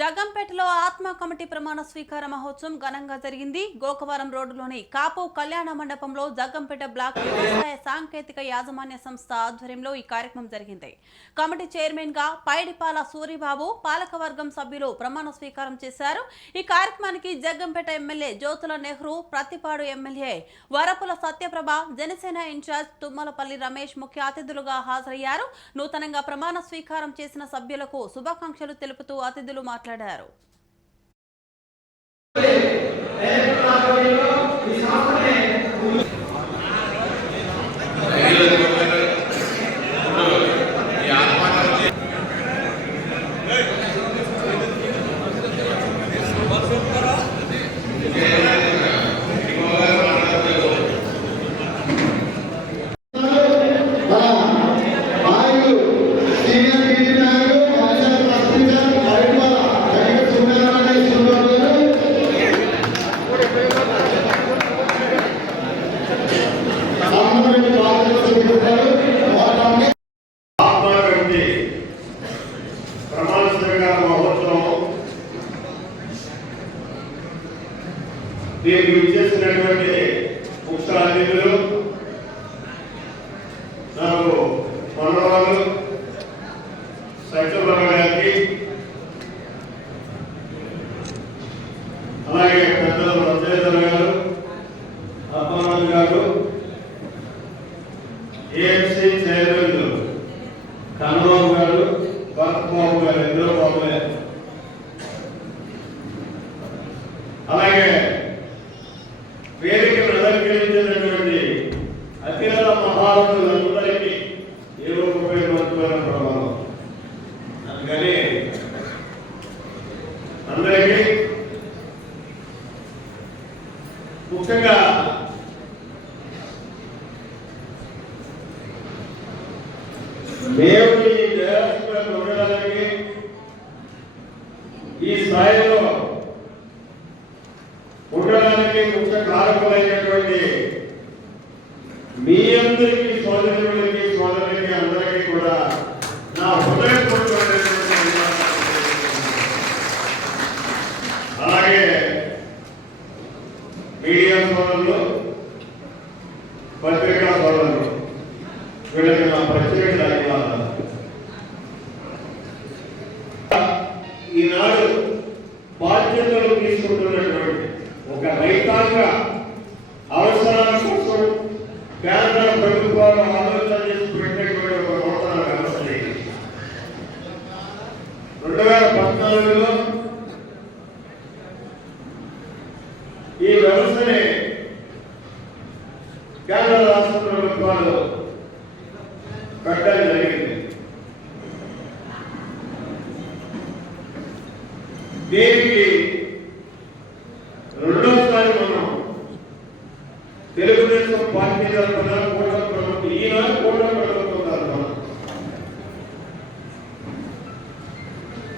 జగంపేటలో ఆత్మ కమిటీ ప్రమాణ స్వీకార మహోత్సవం ఘనంగా జరిగింది. గోకవరం రోడ్డులోని కాపు కళ్యాణ మండపంలో జగంపేట బ్లాక్ వ్యవసాయ సాంకేతిక యాజమాన్య సంస్థ ఆధ్వర్యంలో ఈ కార్యక్రమం జరిగింది. కమిటీ చైర్మన్గా పైడిపాల సూరిబాబు పాలకవర్గం సభ్యులు ప్రమాణ స్వీకారం చేశారు. ఈ కార్యక్రమానికి Jaggampeta MLA Jyothula Nehru Prathipadu MLA Varupula Satyaprabha Janasena in charge Tummalapalli Ramesh ముఖ్య అతిథులుగా హాజరయ్యారు. నూతనంగా ప్రమాణ స్వీకారం చేసిన సభ్యులకు శుభాకాంక్షలు తెలుపుతూ అతిథులు మాట్లాడారు. మాట్లాడారు. దీనికి విచ్చేసినటువంటి ముఖ్య అతిథులు నాకు మనవాళ్ళు సత్యప్రభ గారికి అలాగే పెద్దలు రచయితలు గారు అబ్బారాజు గారు ఏఎఫ్సి చైర్మన్ కన్నబాబు గారు భరత్ బాబు గారు ఇద్దరు బాబులే అందుకని అందరికీ ముఖ్యంగా మేము ఈ ఉండడానికి ఈ స్థాయిలో ఉండడానికి ముఖ్య కారకులైనటువంటి అలాగే మీడియా సోదరులు పత్రికా సోదరులు వీళ్ళకి నా ప్రత్యేక ధన్యవాదాలు. ఈనాడు బాధ్యతలు తీసుకుంటున్నటువంటి ఒక రైతాంగ అవసరాల కోసం కేంద్ర ప్రభుత్వాలు ఆలోచన చేసి పెట్టినటువంటి ఒక నూతన వ్యవస్థ రెండు వేల పద్నాలుగులో ఈ వ్యవస్థని కేంద్ర రాష్ట్ర ప్రభుత్వాలు పెట్టడం జరిగింది. దీనికి రెండోసారి మనం తెలుగుదేశం పార్టీ తరఫున